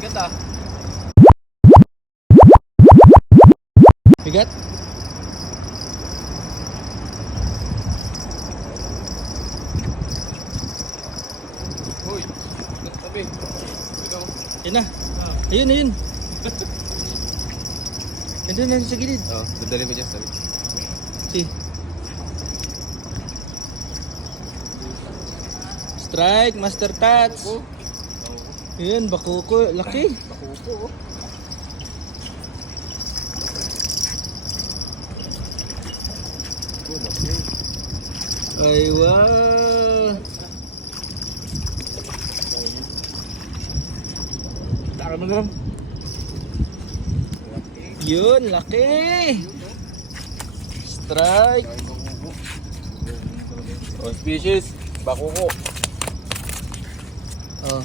Bigat ah. Bigat? Uy, tabi. Ito. Yun na. Ayun, ayun. Nandun na sa gilid. Oh, dadali mo dyan, tabi. Si. Strike, Master Tats. Ayun, bakuko. Laki. Bakuko. Ay, wow. Taka mo lang. Yun, laki. Strike. Oh, species. Bakuko. Oh.